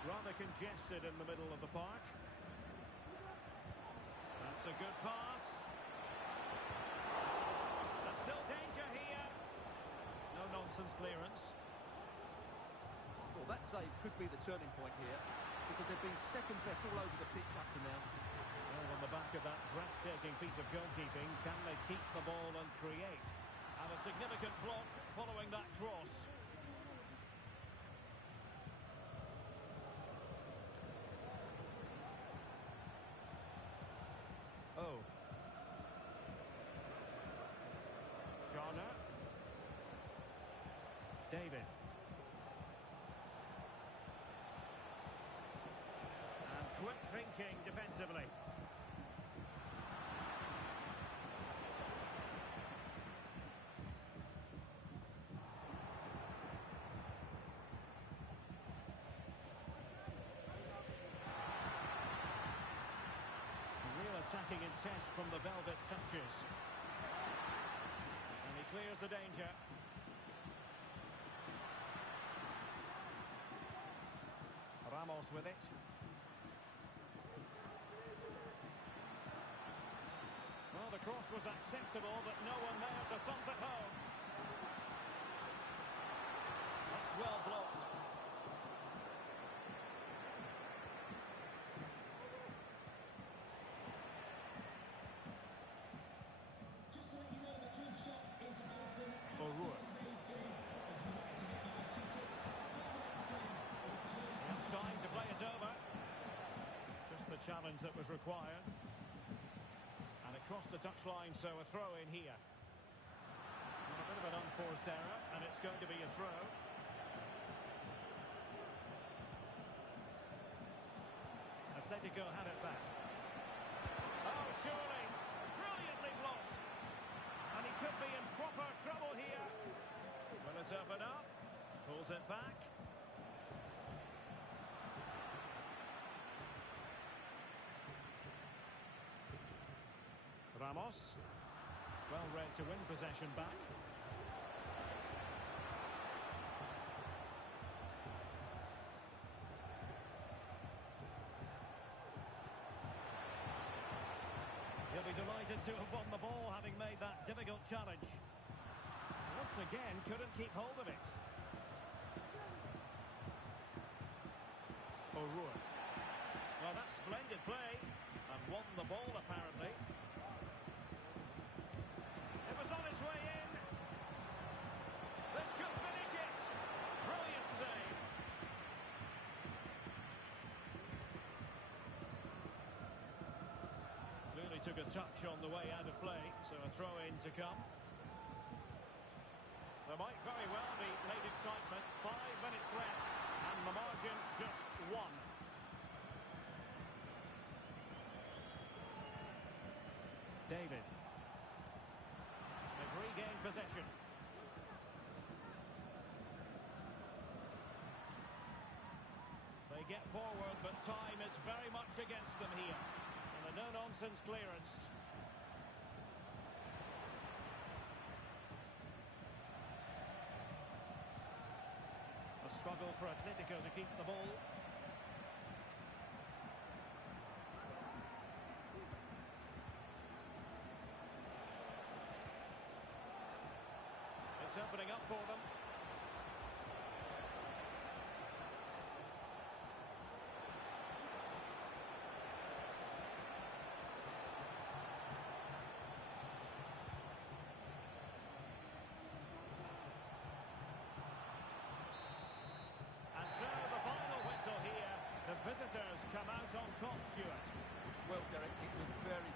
Rather congested in the middle of the park. That's a good pass. There's still danger here. No nonsense clearance. Well, that save could be the turning point here, because they've been second best all over the pitch up to now. Well, on the back of that breathtaking piece of goalkeeping, can they keep the ball and create? And a significant block following that cross. Oh. Garner. David. And quick thinking defensively. attacking intent from the velvet touches. And he clears the danger. Ramos with it. Well, the cross was acceptable, but no one there to thump it home. That's well blocked. Just to let you know, the club shop is open O'Rourke. after today's game. If you'd like to get your tickets for the next game, He has time to play it over. Just the challenge that was required. And it crossed the touchline, so a throw in here. Well, a bit of an unforced error, and it's going to be a throw. Atletico had it back. Oh, surely. Brilliantly blocked. And he could be in proper trouble here. Will it open up? Pulls it back. Ramos. Well read to win possession back. He'll be delighted to have won the ball, having made that difficult challenge. Once again, couldn't keep hold of it. O'Rourke. Well, that's splendid play. And won the ball, apparently. It was on its way in. This could finish it. Brilliant save. Clearly took a touch on the way out of play, so a throw in to come. There might very well be late excitement. 5 minutes left, and the margin just 1. David. They've regained possession. They get forward, but time is very much against them here. And a no-nonsense clearance. A struggle for Atletico to keep the ball. It's opening up for them. And so the final whistle here. The visitors come out on top, Stuart. Well, Derek, it was very...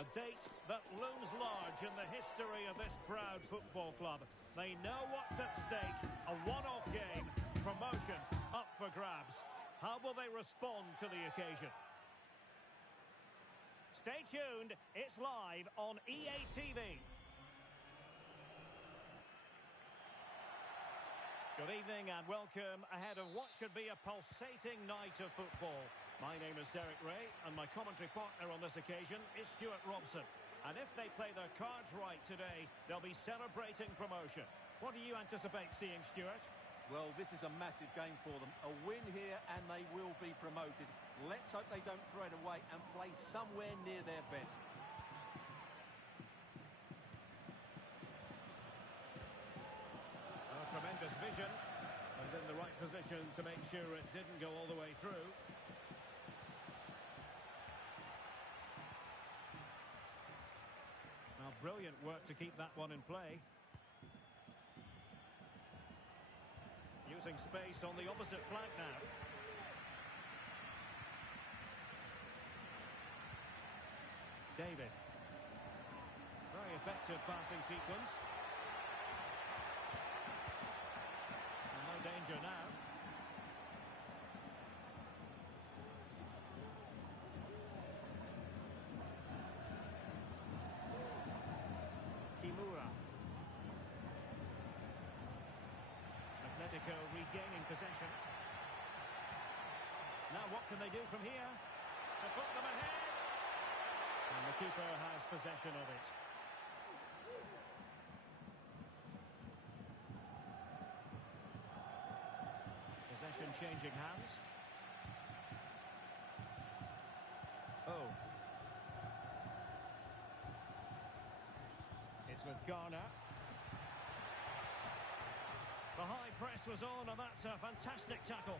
A date that looms large in the history of this proud football club. They know what's at stake. A one-off game. Promotion up for grabs. How will they respond to the occasion? Stay tuned. It's live on EA TV. Good evening and welcome ahead of what should be a pulsating night of football. My name is Derek Ray and my commentary partner on this occasion is Stuart Robson. And if they play their cards right today, they'll be celebrating promotion. What do you anticipate seeing, Stuart? Well, this is a massive game for them. A win here and they will be promoted. Let's hope they don't throw it away and play somewhere near their best. Oh, tremendous vision. And in the right position to make sure it didn't go all the way through. Well, brilliant work to keep that one in play. Using space on the opposite flank now. David. Very effective passing sequence. And no danger now. Kimura. Atletico regaining possession. Now what can they do from here? To put them ahead. And the keeper has possession of it. Possession changing hands. Oh. It's with Garner. The high press was on, and that's a fantastic tackle.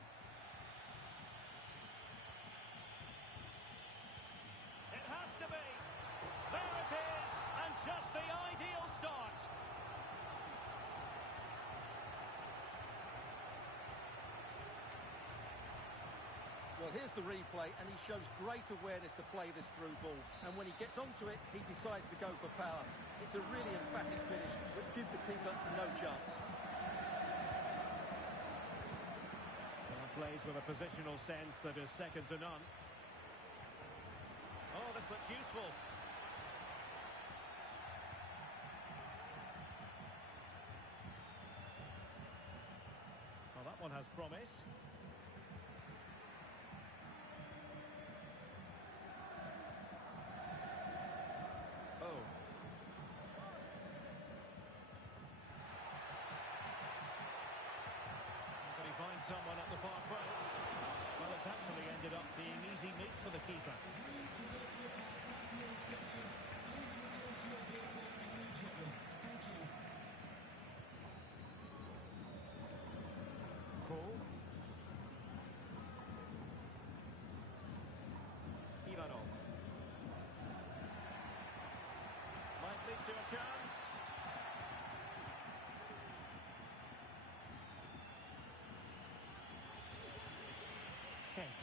It has to be. There it is, and just the ideal start. Well, here's the replay, and he shows great awareness to play this through ball. And when he gets onto it, he decides to go for power. It's a really emphatic finish, which gives the keeper no chance. Plays with a positional sense that is second to none. Oh, this looks useful. Well, that one has promise. Oh. Can he find someone at the far post? Well, it's actually ended up being easy meat for the keeper. Cool. Ivanov. Might lead to a chance. Kent.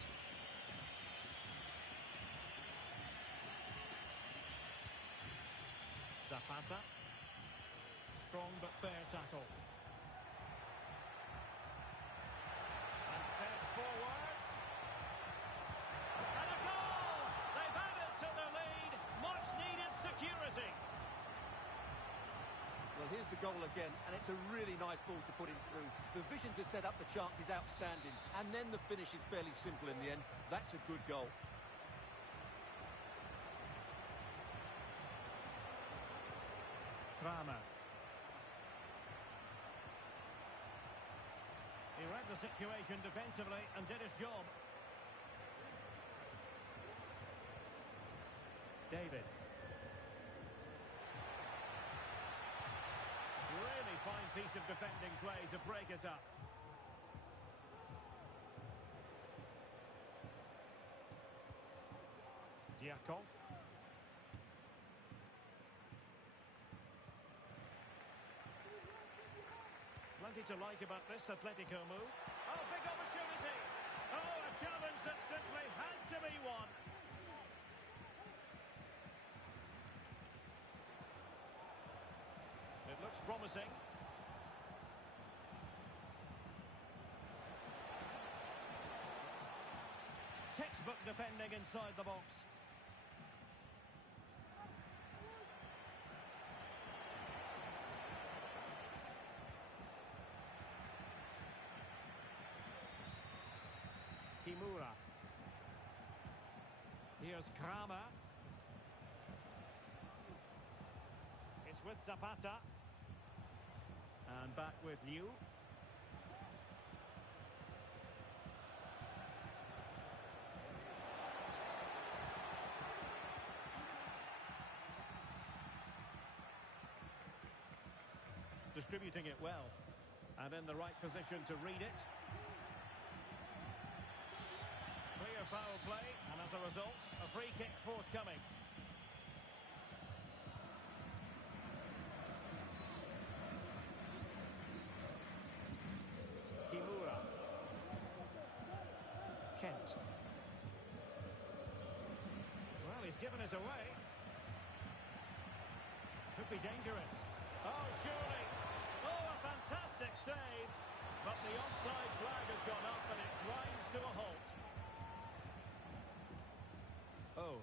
Zapata. Strong but fair tackle. And fed forwards. And a goal! They've added to their lead. Much needed security. Well, here's the goal again, and it's a really nice ball to put him through. The vision to set up the chance is outstanding, and then the finish is fairly simple in the end. That's a good goal. Kramer. He read the situation defensively and did his job. David. Really fine piece of defending play to break us up. Diakov. Plenty to like about this Atletico move. Oh, big opportunity! Oh, a challenge that simply had to be won. Looks promising. Textbook defending inside the box. Kimura. Here's Kramer. It's with Zapata. And back with Liu. Distributing it well. And in the right position to read it. Clear foul play, and as a result, a free kick forthcoming. Kimura. Kent. Well, he's given us away. Could be dangerous. Oh, surely. Oh, a fantastic save. But the offside flag has gone up and it grinds to a halt. Oh.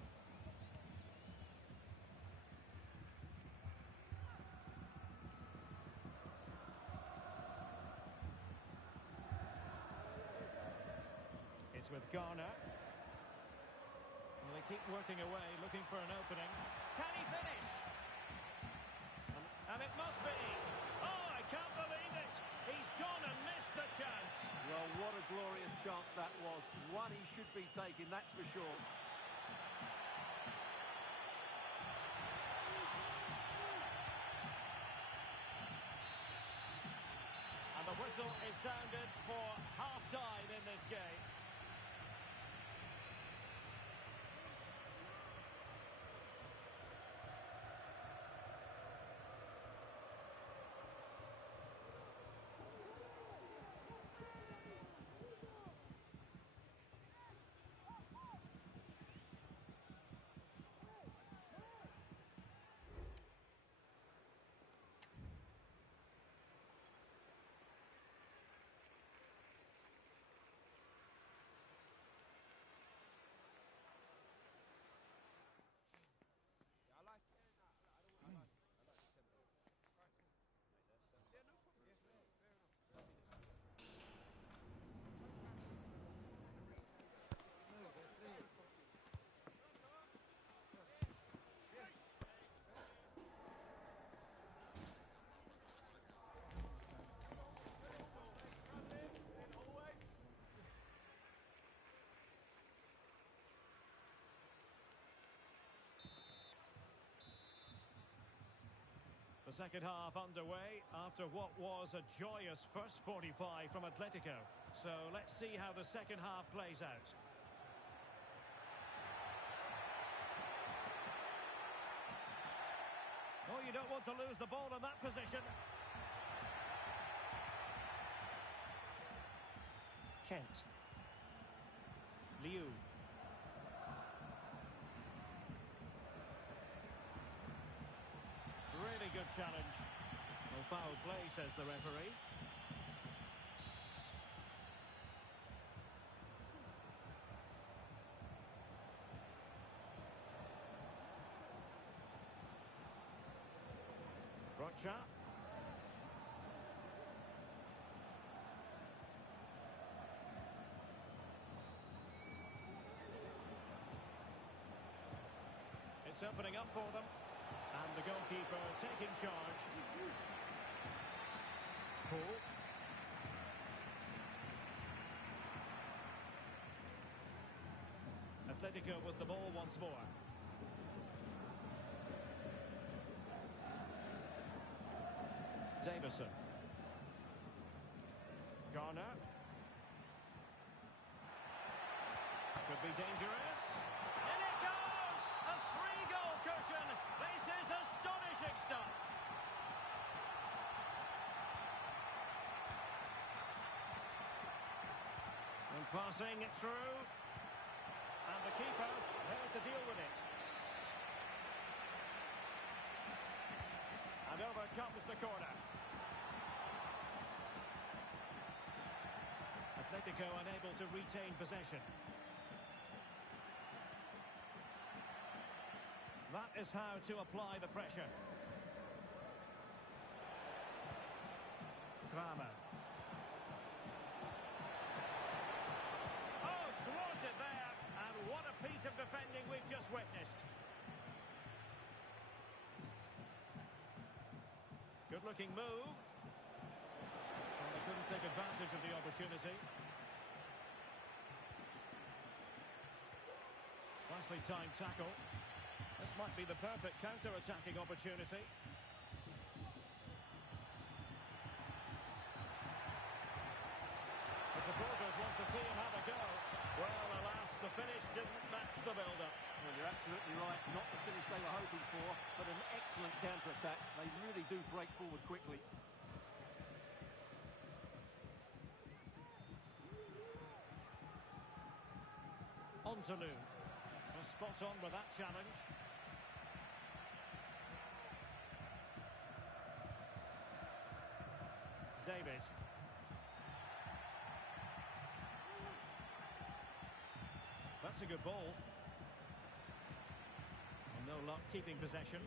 It's with Garner. Well, they keep working away, looking for an opening. Can he finish? And it must be. Oh, I can't believe it. He's gone and missed the chance. Well, what a glorious chance that was. One he should be taking, that's for sure. And the whistle is sounded for half-time in this game. The second half underway after what was a joyous first 45 from Atletico. So let's see how the second half plays out. Oh, you don't want to lose the ball in that position. Kent. Liu. Really good challenge. Well, foul play, says the referee. Rocha. It's opening up for them. And the goalkeeper taking charge. Paul. Atletico with the ball once more. Davison. Garner. Could be dangerous. In it goes! A three-goal cushion. This is astonishing stuff. And passing it through. And the keeper there to deal with it. And over comes the corner. Atletico unable to retain possession. That is how to apply the pressure. Kramer. Oh, thwarted there. And what a piece of defending we've just witnessed. Good-looking move. Well, they couldn't take advantage of the opportunity. Nicely timed tackle. This might be the perfect counter-attacking opportunity. The supporters want to see him have a go. Well, alas, the finish didn't match the build-up. Well, you're absolutely right. Not the finish they were hoping for, but an excellent counter-attack. They really do break forward quickly. Ontelu was spot on with that challenge. David. That's a good ball. And no luck keeping possession.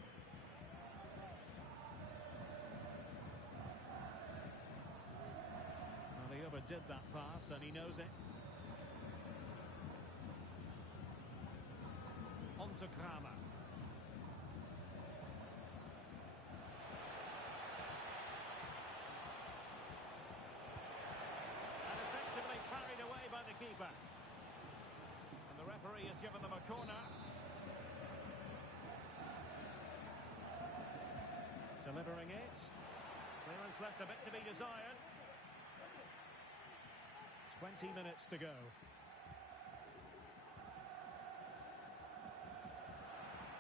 Well, he overdid that pass and he knows it. On to Kramer. And effectively parried away by the keeper. And the referee has given them a corner. Delivering it. Clearance left a bit to be desired. 20 minutes to go.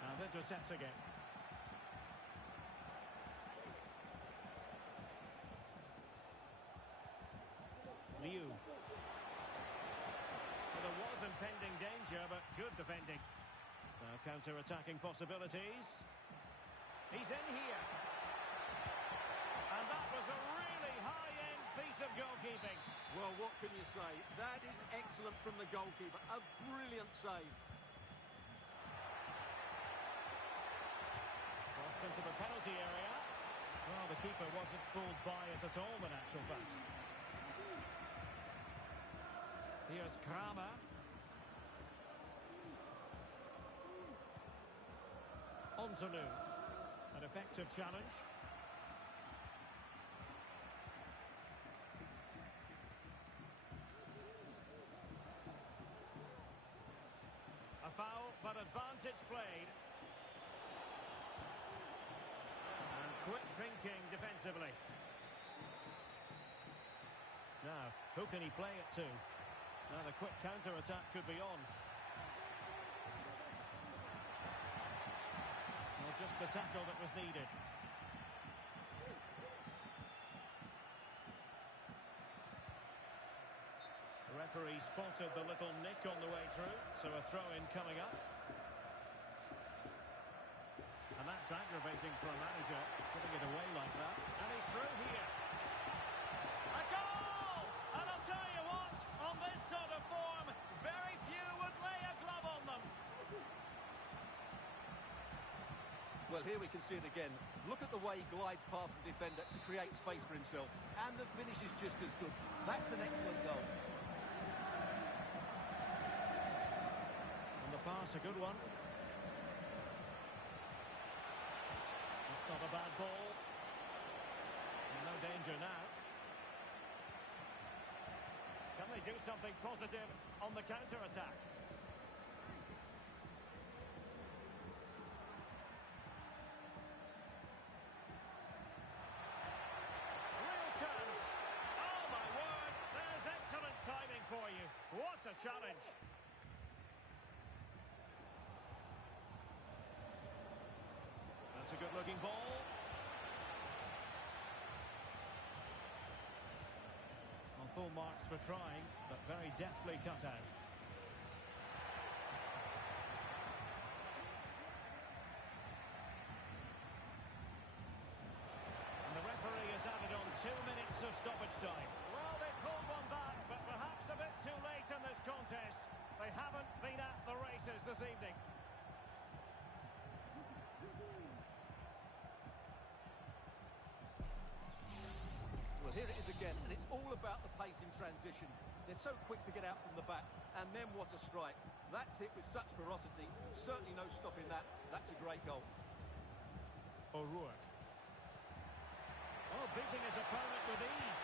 And intercepting it. Liu. Well, there was impending danger, but good defending. Now counter-attacking possibilities. He's in here. And that was a really high-end piece of goalkeeping. Well, what can you say? That is excellent from the goalkeeper. A brilliant save. Crossed into the penalty area. Well, the keeper wasn't fooled by it at all, in actual fact. Here's Kramer. Ontelu. An effective challenge. A foul, but advantage played. And quick thinking defensively. Now, who can he play it to? Now the quick counter-attack could be on. Well, just the tackle that was needed. The referee spotted the little nick on the way through, so a throw-in coming up. And that's aggravating for a manager, putting it away like that. And he's through here. A goal! And I'll tell you what, on this sort of form, very few would lay a glove on them. Well, here we can see it again. Look at the way he glides past the defender to create space for himself. And the finish is just as good. That's an excellent goal. And the pass, a good one. It's not a bad ball. No danger now. Can they do something positive on the counter-attack? Real chance. Oh, my word. There's excellent timing for you. What a challenge. That's a good-looking ball. On full marks for trying, but very deftly cut out. this evening. Well, here it is again, and it's all about the pace in transition. They're so quick to get out from the back, and then what a strike. That's hit with such ferocity. Certainly no stopping that. That's a great goal. O'Rourke. Oh, beating his opponent with ease.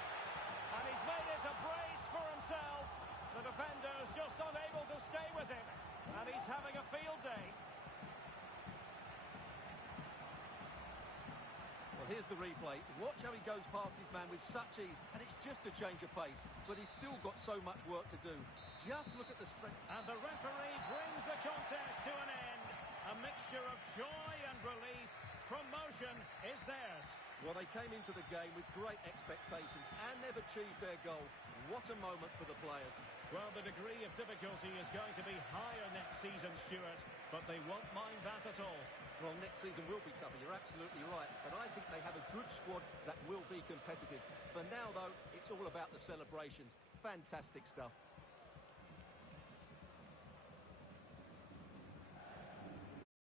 And he's made it a brace for himself. The defender's just unable to stay with him. And he's having a field day. Well, here's the replay. Watch how he goes past his man with such ease, and it's just a change of pace. But he's still got so much work to do. Just look at the strength. And the referee brings the contest to an end. A mixture of joy and relief. Promotion is theirs. Well, they came into the game with great expectations, and they've achieved their goal. What a moment for the players. Well, the degree of difficulty is going to be higher next season, Stuart, but they won't mind that at all. Well, next season will be tougher, you're absolutely right. But I think they have a good squad that will be competitive. For now, though, it's all about the celebrations. Fantastic stuff.